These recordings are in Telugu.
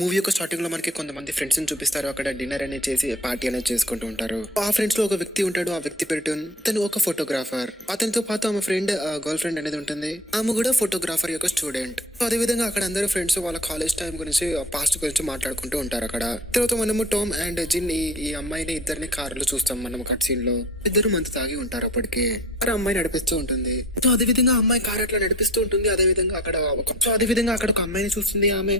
మూవీ యొక్క స్టార్టింగ్ లో మనకి కొంతమంది ఫ్రెండ్స్ ని చూపిస్తారు. అక్కడ డిన్నర్ అనేది చేసి పార్టీ అనేది చేసుకుంటూ ఉంటారు. ఆ ఫ్రెండ్స్ లో ఒక వ్యక్తి ఉంటాడు. ఆ వ్యక్తి పేరు తను ఒక ఫోటోగ్రాఫర్. అతనితో పాటు ఆమె ఫ్రెండ్ గర్ల్ ఫ్రెండ్ అనేది ఉంటుంది. ఆమె కూడా ఫోటోగ్రాఫర్ యొక్క స్టూడెంట్. అదే విధంగా అక్కడ అందరూ ఫ్రెండ్స్ వాళ్ళ కాలేజ్ టైం గురించి పాస్ట్ గురించి మాట్లాడుకుంటూ ఉంటారు. అక్కడ తర్వాత మనము టామ్ అండ్ జిన్ ఈ అమ్మాయిని ఇద్దరిని కారులో చూస్తాం. మనం కట్ సీన్ లో ఇద్దరు మంత్ తాగి ఉంటారు. అప్పటికే ఆ అమ్మాయి నడిపిస్తూ ఉంటుంది. సో అదే విధంగా అమ్మాయి కార్ అట్లా నడిపిస్తూ ఉంటుంది. అదే విధంగా అక్కడ ఒక అమ్మాయిని చూస్తుంది. ఆమె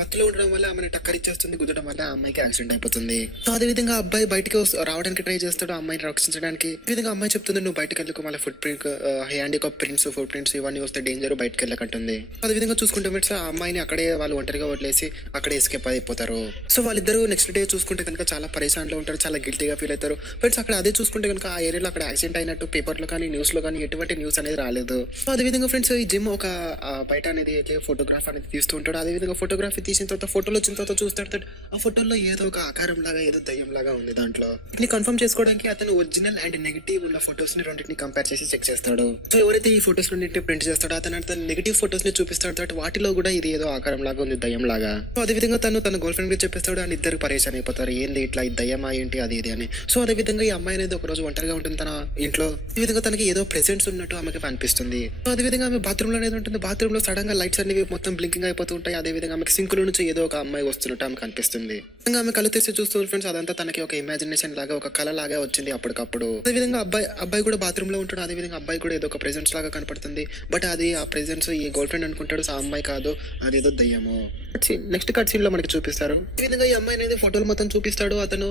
మత్తులో ఉండడం వల్ల ఆమెను టక్కర్ ఇచ్చేస్తుంది. గుద్దడం వల్ల ఆ అమ్మాయికి యాక్సిడెంట్ అయిపోతుంది. సో అదే విధంగా అబ్బాయి బయటకి రావడానికి ట్రై చేస్తాడు ఆ అమ్మాయిని రక్షించడానికి. ఈ విధంగా అమ్మాయి చెప్తుంది, నువ్వు బయటకు వెళ్ళకు, మళ్ళీ foot print hand prints foot prints ఇవన్నీ వస్తే డేంజర్, బయటకు వెళ్ళకంటుంది. అదే విధంగా చూసుకుంటే ఫ్రెండ్స్ ఆ అమ్మాయిని అక్కడే వాళ్ళు ఒంటరిగా వదిలేసి అక్కడే ఎస్కేప్ అయిపోతారు. సో వాళ్ళిద్దరు నెక్స్ట్ డే చూసుకుంటే కనుక చాలా పరేషాన్ లో ఉంటారు. చాలా గిల్టీగా ఫీల్ అవుతారు. ఫ్రెండ్స్ అక్కడ అదే చూసుకుంటే కనుక ఆ ఏరియాలో అక్కడ యాక్సిడెంట్ అయినట్టు పేపర్ లో కానీ న్యూస్ లో కానీ ఎటువంటి న్యూస్ అనేది రాలేదు. సో అదే విధంగా ఫ్రెండ్స్ ఈ జిమ్ ఒక బయట అనేది ఫోటోగ్రాఫ్ అనేది తీస్తూ ఉంటాడు. అదే విధంగా ఫోటోగ్రఫీ తీసిన తర్వాత ఫోటోలు వచ్చిన తర్వాత చూస్తాడు. ఆ ఫోటోలో ఏదో ఒక ఆకారం లాగా ఏదో దయ్యం లాగా ఉంది. దాంట్లో కన్ఫర్మ్ చేసుకోవడానికి అతను ఒరిజినల్ అండ్ నెగిటివ్ ఉన్న ఫోటోస్ ని రెండింటిని కంపేర్ చేసి చెక్ చేస్తాడు. సో ఎవరైతే ఈ ఫోటోస్ రెండింటిని ప్రింట్ చేస్తాడో అతను నెగిటివ్ ఫోటోస్ ని చూపిస్తాడు. వాటిలో కూడా ఇది ఏదో ఆకారం లాగా ఉంది, దయ్యం లాగా. సో అదే విధంగా తన గర్ల్ ఫ్రెండ్ కి చెప్పేస్తాడు. అండ్ ఇద్దరు పరేషాన్ అయిపోతారు. ఏంది ఇట్లా దయ్యమా ఏంటి అది ఇది అని. సో అదే విధంగా ఈ అమ్మాయి అనేది ఒక రోజు ఒంటరిగా ఉంటుంది తన ఇంట్లో. ఈ విధంగా తనకి ఏదో ప్రెసెంట్స్ ఉన్నట్టు ఆమెకి అనిపిస్తుంది. సో అదే విధంగా ఆమె బాత్రూమ్ లో అనేది ఉంటుంది. బాత్రూమ్ లో సడన్ గా లైట్స్ అనేవి మొత్తం బ్లింకింగ్ అయిపోతూ ఉంటాయి. అదే విధంగా ఆమెకి సింక్ లో నుంచి ఏదో ఒక అమ్మాయి వస్తున్నట్టు ఆమెకు అనిపిస్తుంది. ఇంకా ఆమె కళ్ళు తెసి చూస్తూ ఫ్రెండ్స్ అదంతా తనకి ఒక ఇమాజినేషన్ లాగా, ఒక కళ లాగా వచ్చింది అప్పటికప్పుడు. అదే విధంగా అబ్బాయి కూడా బాత్రూమ్ లో ఉంటాడు. అదే విధంగా అబ్బాయి కూడా ఏదో ఒక ప్రెసెన్స్ లాగా కనపడుతుంది. బట్ అది ఆ ప్రెసెన్స్ ఈ గర్ల్ ఫ్రెండ్ అనుకుంటాడు. ఆ అమ్మాయి కాదు, అది ఏదో దయ్యము. నెక్స్ట్ కట్ సీన్ లో మనకి చూపిస్తారు. ఈ విధంగా ఈ అమ్మాయి అనేది ఫోటోలు మొత్తం చూపిస్తాడు అతను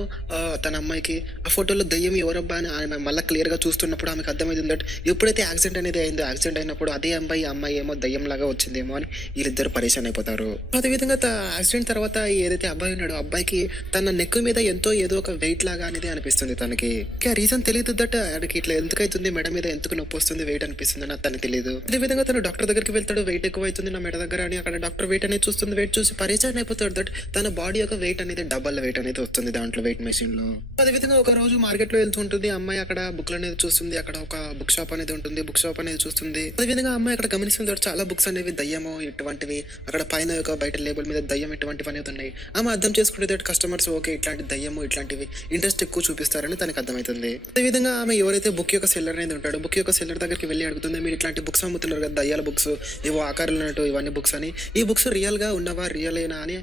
తన అమ్మాయికి. ఆ ఫోటోలో దయ్యం ఎవరబ్బా అని ఆమె మళ్ళీ క్లియర్ గా చూస్తున్నప్పుడు ఆమెకు అర్థమైంది దట్ ఎప్పుడైతే యాక్సిడెంట్ అనేది అయిందో, యాక్సిడెంట్ అయినప్పుడు అదే అమ్మాయి ఏమో దయ్యం లాగా వచ్చిందేమో అని వీళ్ళిద్దరు పరేషాన్ అయిపోతారు. అదే విధంగా యాక్సిడెంట్ తర్వాత ఏదైతే అబ్బాయి ఉన్నాడో అబ్బాయికి తన నెక్ మీద ఏదో ఒక వెయిట్ లాగా అనేది అనిపిస్తుంది తనకి. రీజన్ తెలియదు దట్ ఆయనకి ఇట్లా ఎందుకు అవుతుంది, మెడ మీద ఎందుకు నొప్పి వస్తుంది, వెయిట్ అనిపిస్తుంది అని తనకి తెలియదు. అదే విధంగా తను డాక్టర్ దగ్గరికి వెళ్తాడు. వెయిట్ ఎక్కువ అవుతుంది నా మెడ దగ్గర అని. అక్కడ డాక్టర్ వెయిట్ అనేది చూస్తుంది. వెయిట్ చూసి పరేషాన్ అయిపోతాడు దట్ తన బాడీ యొక్క వెయిట్ అనేది డబల్ వెయిట్ అనేది వస్తుంది దాంట్లో వెయిట్ మెషిన్ లో. అదే విధంగా ఒక రోజు మార్కెట్ లో వెళ్తుంటుంది అమ్మాయి. అక్కడ బుక్లు అనేది చూస్తుంది. అక్కడ ఒక బుక్ షాప్ అనేది ఉంటుంది. బుక్ షాప్ అనేది చూస్తుంది. అదే విధంగా అమ్మాయి అక్కడ గమనిస్తుంది చాలా బుక్స్ అనేవి దయ్యము ఇటువంటివి. అక్కడ పైన ఒక బయట లేబుల్ మీద దయ్యం ఇటువంటివి అనేది ఉన్నాయి. ఆమె అర్థం చేసుకుంటే కస్టమర్స్ ఓకే ఇట్లాంటి దయ్యము ఇట్లాంటివి ఇంట్రెస్ట్ ఎక్కువ చూపిస్తారని తనకు అర్థమవుతుంది. అదే విధంగా ఆమె ఎవరైతే బుక్ యొక్క సెల్లర్ అనేది ఉంటాడో బుక్ యొక్క సెల్లర్ దగ్గరికి వెళ్ళి అడుగుతుంది, మీరు ఇట్లాంటి బుక్స్ అమ్ముతున్నారు కదా, దయ్యాల బుక్స్, ఏవో ఆకారాలు ఉన్నట్టు ఇవన్నీ బుక్స్ అని. ఈ బుక్స్ రియల్ గా ఉన్నవా, రియల్ అయినా అని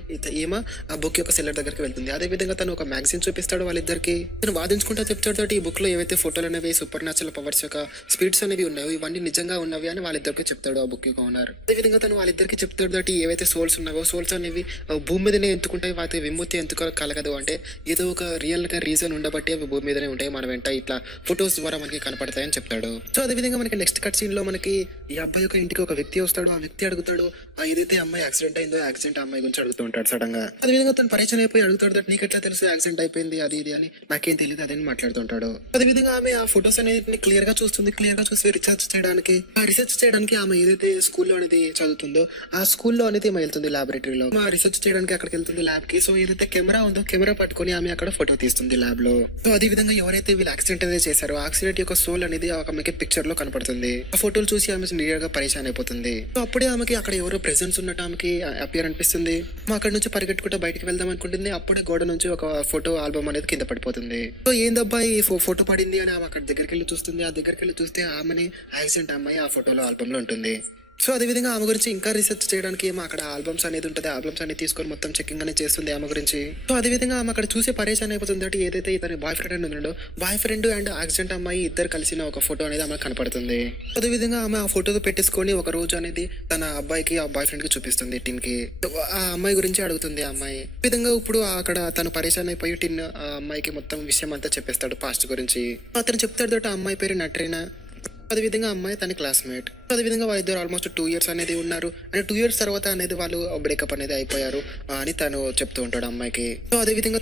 ఏమో ఆ బుక్ యొక్క సెల్లర్ దగ్గరికి వెళ్తుంది. అదే విధంగా తను ఒక మ్యాగజైన్ చూపిస్తాడు వాళ్ళిద్దరికి. తను వాదించుకుంటా చెప్తాడు ఈ బుక్ లో ఏవైతే ఫోటోలు అనేవి సూపర్ న్యాచురల్ పవర్స్ యొక్క స్పీడ్స్ అనేవి ఉన్నాయో ఇవన్నీ నిజంగా ఉన్నవి అని వాళ్ళిద్దరికి చెప్తాడు ఆ బుక్ ఓనర్. అదే విధంగా తను వాళ్ళిద్దరికి చెప్తాడు దట్ ఏవైతే సోల్స్ ఉన్నావో సోల్స్ అనేవి భూమి మీదనే ఎందుకుంటాయి, వాటి విముక్తి ఎందుకు కలగదు అంటే ఏదో ఒక రియల్ గా రీజన్ ఉండబట్టి అవి భూమి మీదనే ఉంటాయి, మన వెంట ఇట్లా ఫొటోస్ ద్వారా మనకి కనపడతాయని చెప్తాడు. సో అదే విధంగా మనకి నెక్స్ట్ కట్ సీన్ లో మనకి ఈ అబ్బాయి యొక్క ఇంటికి ఒక వ్యక్తి వస్తాడు. ఆ వ్యక్తి అడుగుతాడు ఏదైతే అమ్మాయి యాక్సిడెంట్ అయిందో యాక్సిడెంట్ అమ్మాయి గురించి అడుగుతూ ఉంటాడు సడన్ గా. అదే విధంగా తను పరిచయం అయిపోయి అడుగుతాడు దట్ నీకు ఎట్లా తెలుసు యాక్సిడెంట్ అయిపోయింది అది ఇది అని. నాకేం తెలియదు అదని మాట్లాడుతుంటాడు. అదే విధంగా ఆమె ఆ ఫొటోస్ అనేది క్లియర్ గా చూస్తుంది. క్లియర్ గా చూసి రీసెర్చ్ చేయడానికి ఆమె ఏదైతే స్కూల్లో అనేది చదువుతుందో ఆ స్కూల్లో అనేది ఆమె వెళ్తుంది ల్యాబొరేటరీలో. రీసెర్చ్ చేయడానికి అక్కడికి వెళ్తుంది ల్యాబ్ కి. సో ఏదైతే కెమెరా ఉందో కెమెరా పట్టుకొని ఆమె అక్కడ ఫోటో తీస్తుంది ల్యాబ్ లో. సో అదే విధంగా ఎవరైతే వీళ్ళు యాక్సిడెంట్ అనేది చేశారో యాక్సిడెంట్ యొక్క సోల్ అనేది ఆమెకి పిక్చర్ లో కనపడుతుంది. ఆ ఫోటోలు చూసి ఆమె నియర్ గా పరేషాన్ అయిపోతుంది. సో అప్పుడే ఆమెకి అక్కడ ఎవరో ప్రెసెన్స్ ఉన్నట్టు ఆమెకి అపియర్ అనిపిస్తుంది. అక్కడ నుంచి పరిగెట్టుకుంటూ బయటకు వెళ్దాం అనుకుంటుంది. అప్పుడే గోడ నుంచి ఒక ఫోటో ఆల్బమ్ అనేది కింద పడిపోతుంది. సో ఏందబ్బా ఈ ఫోటో పడింది అని ఆమె అక్కడ దగ్గరికి వెళ్ళి చూస్తుంది. ఆ దగ్గరికి వెళ్ళి చూస్తే ఆమెని యాక్సిడెంట్ అమ్మాయి ఆ ఫోటోలో ఆల్బమ్ లో ఉంటుంది. సో అదే విధంగా ఆమె గురించి ఇంకా రీసెర్చ్ చేయడానికి ఏమో అక్కడ ఆల్బమ్స్ అనేది ఉంటుంది. ఆల్బమ్స్ అనేది తీసుకొని మొత్తం చెకింగ్ అనేది చేస్తుంది ఆమె గురించి. సో అదే విధంగా ఆమె అక్కడ చూసి పరేషాన్ అయిపోతుంది అంటే ఏదైతే ఇతని బాయ్ ఫ్రెండ్ ఉన్నాడో బాయ్ ఫ్రెండ్ అండ్ యాక్సిడెంట్ అమ్మాయి ఇద్దరు కలిసిన ఒక ఫోటో అనేది ఆమె కనపడుతుంది. అదే విధంగా ఆమె ఆ ఫోటో పెట్టేసుకొని ఒక రోజు అనేది తన అబ్బాయికి ఆ బాయ్ ఫ్రెండ్ కి చూపిస్తుంది టిన్ కి. ఆ అమ్మాయి గురించి అడుగుతుంది ఆ అమ్మాయి. ఈ విధంగా ఇప్పుడు అక్కడ తను పరేషాన్ అయిపోయి టిన్ ఆ అమ్మాయికి మొత్తం విషయం అంతా చెప్పేస్తాడు పాస్ట్ గురించి. అతను చెప్తాడు ఆ అమ్మాయి పేరు నట్రీనా. అదేవిధంగా అమ్మాయి తన క్లాస్మేట్. అదేవిధంగా వాళ్ళిద్దరు ఆల్మోస్ట్ 2 years అనేది ఉన్నారు. అంటే 2 years తర్వాత అనేది వాళ్ళు బ్రేకప్ అనేది అయిపోయారు అని తను చెప్తూ ఉంటాడు అమ్మాయికి. సో అదేవిధంగా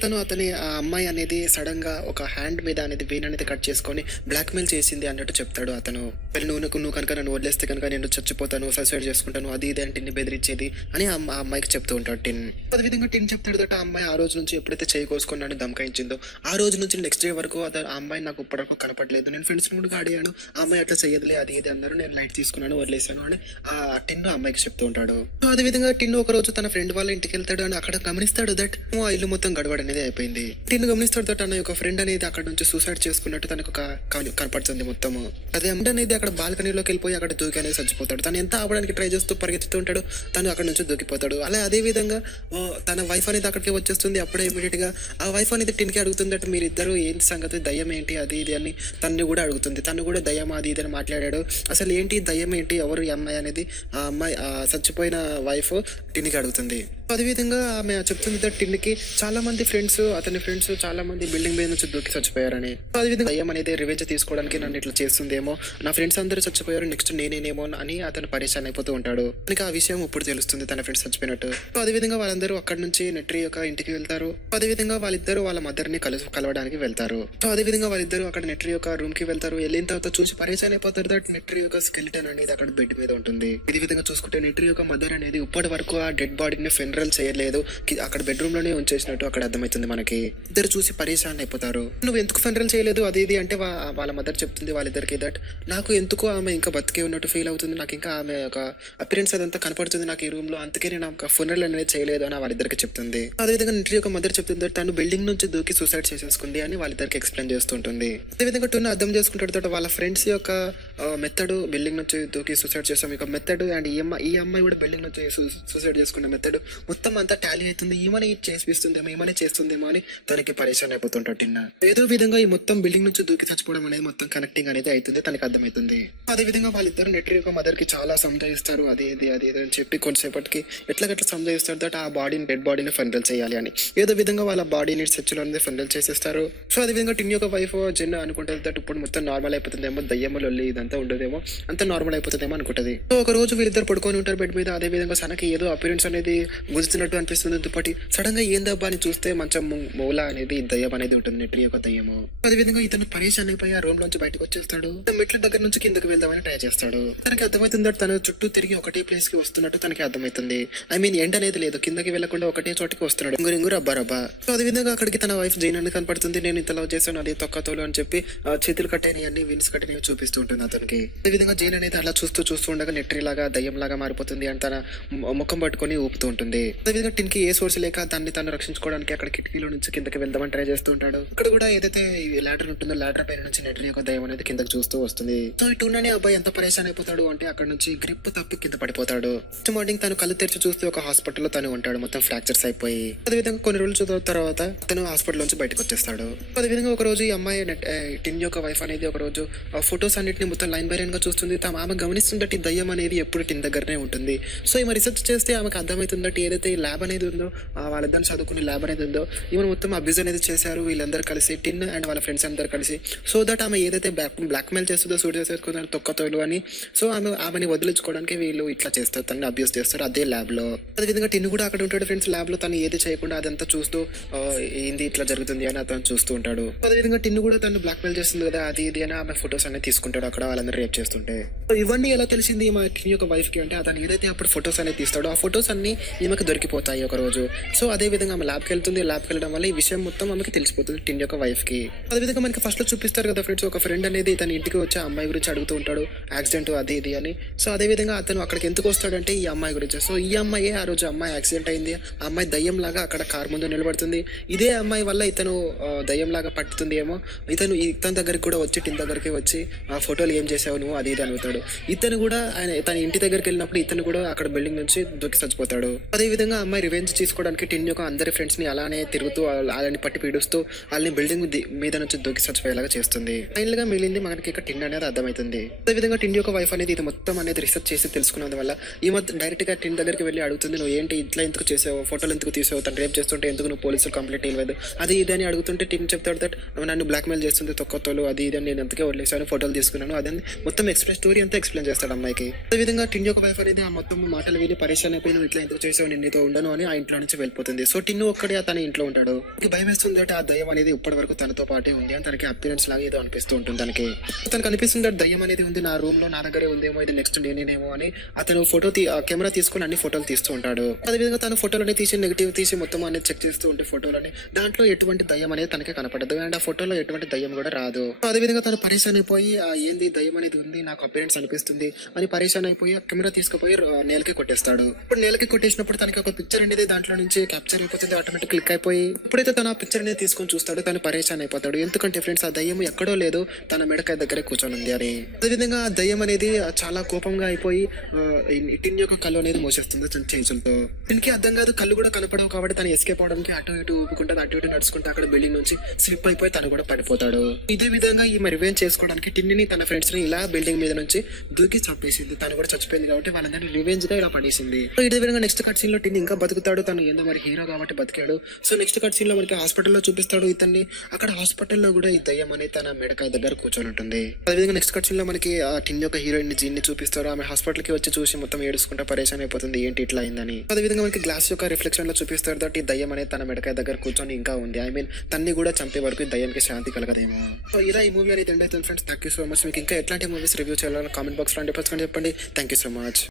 ఆ అమ్మాయి అనేది సడన్ గా ఒక హ్యాండ్ మీద అనేది వీన్ అనేది కట్ చేసుకొని బ్లాక్ మెయిల్ చేసింది అన్నట్టు చెప్తాడు అతను. నువ్వు కనుక నన్ను వదిలేస్తే కనుక నేను చచ్చిపోతాను, సూసైడ్ చేసుకుంటాను అది ఇది అంటే టిన్ని బెదిరించేది అని ఆ అమ్మాయికి చెప్తూ ఉంటాడు టిన్. అదేవిధంగా టిన్ చెప్తాడు దట్ ఆ అమ్మాయి ఆ రోజు నుంచి ఎప్పుడైతే చేయి కోసుకున్నాను దమకాయించిందో ఆ రోజు నుంచి నెక్స్ట్ డే వరకు ఆ అమ్మాయి నాకు ఇప్పటివరకు కనపడలేదు. నేను ఫ్రెండ్స్ కూడా అడిగాను ఆ అమ్మాయి అట్లా చెయ్యదులే అది ఇది అన్నారు. నేను లైట్ తీసుకున్నాను చేసుకున్నాను, వదిలేసాను అని ఆ టిన్ను అమ్మాయికి చెప్తూ ఉంటాడు. సో అదే విధంగా టిన్ను ఒక రోజు తన ఫ్రెండ్ వాళ్ళ ఇంటికి వెళ్తాడు అని అక్కడ గమనిస్తాడు దట్ ఆ ఇల్లు మొత్తం గడవడ అనేది అయిపోయింది. టిన్ను గమనిస్తాడు దట్ తన యొక్క ఫ్రెండ్ అనేది అక్కడ నుంచి సూసైడ్ చేసుకున్నట్టు తనకు ఒక కనపడుతుంది మొత్తము. అదే ఫ్రెండ్ అనేది అక్కడ బాల్కనీలోకి వెళ్ళిపోయి అక్కడ దూకి అనేది చచ్చిపోతాడు. తను ఎంత ఆపడానికి ట్రై చేస్తూ పరిగెత్తుతూ ఉంటాడు, తను అక్కడ నుంచి దూకిపోతాడు. అదే విధంగా తన వైఫ్ అనేది అక్కడికి వచ్చేస్తుంది. అప్పుడే ఇమీడియట్ గా ఆ వైఫ్ అనేది టిన్కి అడుగుతుంది అంటే మీరిద్దరు ఏంటి సంగతి, దయ్యం ఏంటి అది ఇది అని తను కూడా అడుగుతుంది. తను కూడా దయ్యం అది ఇది అని మాట్లాడాడు. అసలు ఏంటి దయ్యం ఏంటి, ఎవరు ఈ అమ్మాయి అనేది ఆ అమ్మాయి చచ్చిపోయిన వైఫ్ టిన్కి అడుగుతుంది. అదేవిధంగా ఆమె చెప్తుంది దట్ టిన్కి చాలా మంది ఫ్రెండ్స్, అతని ఫ్రెండ్స్ చాలా మంది బిల్డింగ్ మీద నుంచి దూకి చచ్చిపోయారని. అదేవిధంగా దయ్యం అనేది రివెంజ్ తీసుకోవడానికి నన్ను ఇట్లా చేస్తుందేమో, నా ఫ్రెండ్స్ అందరూ చచ్చిపోయారు, నెక్స్ట్ నేనేనేమో అని అతను పరేషాన్ అయిపోతూ ఉంటాడు. తనకి ఆ విషయం ఇప్పుడు తెలుస్తుంది తన ఫ్రెండ్స్ చచ్చిపోయినట్టు. అదేవిధంగా వాళ్ళందరూ అక్కడ నుంచి నెట్రీ యొక్క ఇంటికి వెళ్తారు. అదేవిధంగా వాళ్ళిద్దరు వాళ్ళ మదర్ ని కలవడానికి వెళ్తారు. సో అదేవిధంగా వాళ్ళిద్దరు అక్కడ నెట్రీ యొక్క రూమ్ కి వెళ్తారు. వెళ్ళిన తర్వాత చూసి పరేషాన్ అయిపోతారు దట్ నెట్రీ యొక్క స్కెలిటన్ అనేది అక్కడ బెడ్ మీద ఉంటుంది. ఇదే విధంగా చూసుకుంటే నెట్రీ యొక్క మదర్ అనేది ఇప్పటి వరకు ఆ డెడ్ బాడీని ఫెనరల్ చేయలేదు, అక్కడ బెడ్రూమ్ లోనే ఉంచేసినట్టు అక్కడ అర్థమవుతుంది మనకి. ఇద్దరు చూసి పరేషాన్ అయిపోతారు. నువ్వు ఎందుకు ఫెనరల్ చేయలేదు అది ఇది అంటే వాళ్ళ మదర్ చెప్తుంది వాళ్ళిద్దరికి దట్ నాకు ఎందుకు ఆమె ఇంకా బతికే ఉన్నట్టు ఫీల్ అవుతుంది, నాకు ఇంకా ఆమె ఒక అపిరెన్స్ అదంతా కనపడుతుంది నాకు ఈ రూమ్ లో, అందుకే నేను ఫెనరల్ అనేది చేయలేదు అని వాళ్ళిద్దరికి చెప్తుంది. అదేవిధంగా నెట్రీ యొక్క మదర్ చెప్తుంది దట్ తను బిల్డింగ్ నుంచి దూకి సూసైడ్ చేసేసుకుంది అని వాళ్ళిద్దరికి ఎక్స్ప్లెయిన్ చేస్తుంటుంది. అదేవిధంగా టూన్ అర్థం చేసుకుంటాడు దట్ వాళ్ళ ఫ్రెండ్స్ యొక్క మెథడ్ బిల్డింగ్ నుంచి దూకి సూసైడ్ చేసాం యొక్క మెథడ్ అండ్ ఈ అమ్మాయి కూడా బిల్డింగ్ నుంచి సూసైడ్ చేసుకున్న మెథడ్ మొత్తం అంతా టాలీ అవుతుంది, ఈమని చేపిస్తుందేమో ఈమనే చేస్తుందేమో అని తనకి పరేషాన్ అయిపోతుంటాడు టిన్న. ఏదో విధంగా ఈ మొత్తం బిల్డింగ్ నుంచి దూకి చచ్చిపోవడం అనేది మొత్తం కనెక్టింగ్ అనేది అవుతుంది, తనకి అర్థమవుతుంది. అదే విధంగా వాళ్ళిద్దరు నెట్రీ యొక్క మదర్ కి చాలా సంజయిస్తారు అది ఇది అని చెప్పి కొంతసేపటికి ఎట్లా సంజయిస్తారు దట్ ఆ బాడీని డెడ్ బాడీని ఫెనరల్ చేయాలి అని. ఏదో విధంగా వాళ్ళ బాడీని సెర్చ్ లో అనేది ఫెనరల్ చేసేస్తారు. సో అదే విధంగా టిన్ యొక్క వైఫ్ జెన్ అనుకుంటుంది దట్ ఇప్పుడు మొత్తం నార్మల్ అయిపోతుందేమో, దయ్యములు ఇదంతా ఉండదేమో, అంతా నార్మల్ అయిపోతుందేమో అనుకుంటది. సో ఒక రోజు వీళ్ళిద్దరు పడుకొని ఉంటారు బెడ్ మీద. అదే విధంగా సనకి ఏదో అపిరెన్స్ అనేది గుంజుతున్నట్టు అనిపిస్తుంది దుప్పటి. సడన్ గా ఏం దబ్బా అని చూస్తే మంచం మూల అనేది దయ్యం అనేది ఉంటుంది, నెట్రీ యొక్క దయ్యము. అదే విధంగా ఇతను పరేషాన్ అయిపోయి ఆ రూమ్ లోంచి బయటకు వచ్చేస్తాడు. మెట్ల దగ్గర నుంచి కిందకి వెళ్దామని ట్రై చేస్తాడు. తనకి అర్థమవుతుంది తన చుట్టూ తిరిగి ఒకటే ప్లేస్ కి వస్తున్నట్టు తనకి అర్థమవుతుంది. ఐ మీన్ ఎండ్ అనేది లేదు, కిందకి వెళ్లకుండా ఒకటే చోటకి వస్తున్నాడు, ఇంగు రబ్బా. సో అదే విధంగా అక్కడికి తన వైఫ్ జైన్ అని కనపడుతుంది. నేను ఇంత లవ్ చేశాను అది తొక్కతోలు అని చెప్పి చేతులు కట్టని అన్ని విన్స్ కట్టని చూపిస్తూ ఉంటుంది అతనికి. అదే విధంగా జైన్ అనేది అలా చూస్తూ ఉండగా నెట్రీ లాగా దయ్యం లాగా మారిపోతుంది అని తన ముఖం పట్టుకొని ఊపుతూ ఉంటుంది. అదేవిధంగా టిన్ కి ఏ సోర్స్ లేక దాన్ని తను రక్షించుకోవడానికి అక్కడ కిటికీలో నుంచి కిందకి వెళ్దామని ట్రై చేస్తూ ఉంటాడు. ఇక్కడ కూడా ఏదైతే లాడర్ ఉంటుందో లాడర్ పైన నుంచి నెట్రీ యొక్క దయ్యం అనేది కిందకి చూస్తూ వస్తుంది. సో ఇటు అబ్బాయి ఎంత పరేషాన్ అయిపోతాడు అంటే అక్కడ నుంచి గ్రిప్ తప్పి కింద పడిపోతాడు. నెక్స్ట్ మార్నింగ్ తను కళ్ళు తెరిచి చూస్తే ఒక హాస్పిటల్లో తను ఉంటాడు, మొత్తం ఫ్రాక్చర్స్ అయిపోయి. అదేవిధంగా కొన్ని రోజుల తర్వాత తను హాస్పిటల్ నుంచి బయటకు వచ్చేస్తాడు. అదేవిధంగా ఒక రోజు ఈ అమ్మాయి టిన్ యొక్క వైఫ్ అనేది ఒక రోజు ఫొటోస్ అన్నిటిని మొత్తం లైన్ బై లైన్ గా చూస్తుంది. ఆమె గమనిస్తుందట ఈ దయ్యం అనేది ఎప్పుడు టిన్ దగ్గరనే ఉంటుంది. సో ఈమె రీసెర్చ్ చేస్తే ఆమెకు అర్థమవుతుందట ఏదైతే ఈ ల్యాబ్ అనేది ఉందో, వాళ్ళిద్దరు చదువుకునే ల్యాబ్ అనేది ఉందో, ఈమె మొత్తం అబ్యూజ్ అనేది చేశారు వీళ్ళందరూ కలిసి, టిన్ అండ్ వాళ్ళ ఫ్రెండ్స్ అందరు కలిసి. సో దట్ ఆమె ఏదైతే బ్లాక్ మెయిల్ చేస్తుందో సూట్ చేసేసుకుందని తొక్కతోలు అని, సో ఆమెని వదిలించుకోవడానికి వీళ్ళు ఇట్లా చేస్తారు, తను అబ్యూస్ చేస్తారు అదే ల్యాబ్ లో. అదేవిధంగా టిన్ కూడా అక్కడ ఉంటాడు ఫ్రెండ్స్ ల్యాబ్ లో. తను ఏది చేయకుండా అదంతా చూస్తూ ఏంది ఇట్లా జరుగుతుంది అని అతను చూస్తూ ఉంటాడు. అదేవిధంగా టిన్ కూడా తను బ్లాక్ మెయిల్ చేస్తుంది కదా అది ఇది అని ఆమె ఫొటోస్ అనేది తీసుకుంటాడు అక్కడ వాళ్ళందరూ రేప్ చేస్తుంటే. ఇవన్నీ ఎలా తెలిసింది మా టిన్ యొక్క వైఫ్ కి అంటే అతను ఏదైతే అప్పుడు ఫొటోస్ అనేది తీస్తాడో ఆ ఫొటోస్ అన్ని ఈమెకు దొరికిపోతాయి ఒక రోజు. సో అదే విధంగా ఆమె ల్యాబ్కి వెళ్తుంది. ల్యాబ్కి వెళ్ళడం వల్ల ఈ విషయం మొత్తం ఆమెకి తెలిసిపోతుంది టిన్ యొక్క వైఫ్ కి. అదేవిధంగా మనకి ఫస్ట్ లో చూపిస్తారు కదా ఫ్రెండ్స్, ఒక ఫ్రెండ్ అనేది తన ఇంటికి వచ్చి ఆ అమ్మాయి గురించి అడుగుతూ ఉంటాడు యాక్సిడెంట్ అది ఇది అని. సో అదే విధంగా అతను అక్కడికి ఎందుకు వస్తాడంటే ఈ అమ్మాయి గురించి. సో ఈ అమ్మాయి ఆ రోజు అమ్మాయి యాక్సిడెంట్ అయింది, ఆ అమ్మాయి దయ్యం లాగా అక్కడ కార్ ముందు నిలబడుతుంది. ఇదే అమ్మాయి వల్ల ఇతను దయ్యం లాగా పట్టుతుంది ఏమో. ఇతని దగ్గరికి కూడా వచ్చి టిన్ దగ్గరికి వచ్చి ఆ ఫోటోలు ఏం చేసావు నువ్వు అది ఇది అడుగుతాడు. ఇతను కూడా తన ఇంటి దగ్గరికి వెళ్ళినప్పుడు ఇతను కూడా అక్కడ బిల్డింగ్ నుంచి దూకి చచ్చిపోతాడు. అదే విధంగా అమ్మాయి రివెంజ్ తీసుకోవడానికి టిన్ యొక్క అందరి ఫ్రెండ్స్ ని అలానే తిరుగుతూ వాళ్ళని పట్టి పీడుస్తూ వాళ్ళని బిల్డింగ్ మీద నుంచి దూకి చచ్చిపోయేలాగా చేస్తుంది. ఫైనల్ గా మిగిలింది మనకి ఇక్కడ టిన్ అనేది అర్థమవుతుంది. అదే విధంగా టిన్ యొక్క వైఫ్ అనేది ఇది మొత్తం అనేది రీసెర్చ్ చేసి తెలుసుకున్నందు వల్ల ఈ మధ్య డైరెక్ట్ గా టిన్ దగ్గరికి వెళ్ళి అడుగుతుంది, నువ్వు ఏంటి ఇట్లా ఎందుకు చేసావు, ఫోటోలు ఎందుకు తీసావు, తను రేప్ చేస్తుంటే ఎందుకు నువ్వు పోలీసులు కంప్లైంట్ ఇవ్వలేదు అది ఇది అని అడుగుతుంటే టిన్ చెప్తాడు దట్ నన్ను బ్లాక్ మెయిల్ చేస్తుంది తొక్కతోలు అది ఇది అని నేను ఎంతకే వదిలేసాను, ఫోటోలు తీసుకున్నాను అదే మొత్తం స్టోరీ అంతా ఎక్స్ప్లెయిన్ చేస్తాడు అమ్మాయికి. అదే విధంగా టిన్ యొక్క వైఫ్ అనేది ఆ మొత్తం మాటలు విని పరేషాన్ అయిపోయి నువ్వు ఇట్లా ఎందుకు చేసావు, నేను నీతో ఉండను అని ఆ ఇంట్లో నుంచి వెళ్ళిపోతుంది. సో టిన్ను ఒక్కడే తన ఇంట్లో ఉంటాడు. భయం వేస్తుంది అంటే ఆ దయ్యం అనేది ఇప్పటి వరకు తనతో పాటే ఉంది అని తనకి అపిరెన్స్ లాగా ఏదో అనిపిస్తూ ఉంటుంది. తనకు అనిపిస్తుంది దయ్యం అనేది ఉంది నా రూమ్ లో, నా దగ్గరే ఉందేమో, ఇది నెక్స్ట్ నేనేమో అని అతను కెమెరా తీసుకుని అన్ని ఫోటోలు తీస్తూ ఉంటాడు. అదేవిధంగా తను ఫోటోలని తీసి నెగిటివ్ తీసి మొత్తం అనేది చెక్ చేస్తూ ఉంటే ఫోటోలని దాంట్లో ఎటువంటి దయ్యం అనేది తనకి కనపడదు అండ్ ఆ ఫోటోలో ఎటువంటి దయ్యం కూడా రాదు. అదేవిధంగా తను పరేషాన్ అయిపోయి ఏంది దయ్యం అనేది ఉంది, నాకు అపీరెన్స్ అనిపిస్తుంది అని పరేషాన్ అయిపోయి ఆ కెమెరా తీసుకుపోయి నేలకి కొట్టేస్తాడు. ఇప్పుడు నేలకి కొట్టేసినప్పుడు తనకి ఒక పిక్చర్ అనేది దాంట్లో నుంచి క్యాప్చర్ అయిపోతుంది, ఆటోమేటిక్ క్లిక్ అయిపోయి ఇప్పుడైతే తన పిక్చర్ అనేది తీసుకొని చూస్తాడు, తను పరేషాన్ అయిపోతాడు. ఎందుకంటే ఫ్రెండ్స్ ఆ దయ్యం ఎక్కడో లేదు, తన మెడకాయ దగ్గరే కూర్చొని ఉంది అని. అదేవిధంగా ఆ దయ్యం అనేది చాలా కోపంగా అయిపోయి ఈ టిన్ యొక్క కళ్ళు అనేది మోసేస్తుంది తన చేతులతో. దీనికి అర్థం కాదు, కళ్ళు కూడా కనపడవు కాబట్టి తను ఎస్కేప్ అవడానికి అటు ఇటు ఊపుకుంటుంది, అటు ఇటు నడుచుకుంటే అక్కడ బిల్డింగ్ నుంచి స్లిప్ అయిపోయి తను కూడా పడిపోతాడు. ఇదే విధంగా ఈ రివెంజ్ చేసుకోవడానికి టిన్ని తన ఫ్రెండ్స్ ని ఇలా బిల్డింగ్ మీద నుంచి దూకి చంపేసింది. తను కూడా చచ్చిపోయింది కాబట్టి వాళ్ళందరినీ రివెంజ్ గా ఇలా పడేసింది. సో ఇదే విధంగా నెక్స్ట్ కట్ సీన్ లో టిన్ ఇంకా బతుకుతాడు, తను ఏందో మరి హీరో కాబట్టి బతికాడు. సో నెక్స్ట్ కట్ సీన్ లో మనకి హాస్పిటల్లో చూపిస్తాడు ఇతన్ని. అక్కడ హాస్పిటల్లో కూడా ఈ దయ్యం అనేది తన మెడకాయ దగ్గర కూర్చొని ఉంటుంది. అదేవిధంగా నెక్స్ట్ కట్ సీన్ లో మనకి ఆ టిన్ యొక్క హీరోయిన్ జీన్ ని చూపిస్తారు. ఆమె హాస్పిటల్ కి వచ్చి చూసి మొత్తం ఏడుచుకుంటా పరేషాన్ అయిపోతుంది, ఏంటి ఇట్లా అయిందని. అదేవిధంగా మనకి గ్లాస్ యొక్క రిఫ్లెక్షన్ లో చూపిస్తారు దట్ ఈ దయ్యం అనేది తన మెడకాయ దగ్గర కూర్చొని ఇంకా ఉంది. ఐ మీన్ తన్ని కూడా చంపే వరకు ఈ దయ్యంకి శాంతి కలగదేమో. సో ఇలా ఈ మూవీ అనేది ఎండ్ అవుతుంది friends. Thank you so much. మీకు ఇంకా ఎట్లాంటి మూవీస్ రివ్యూ చేయాలని కామెంట్ బాక్స్ లో చెప్పండి. Thank you so much.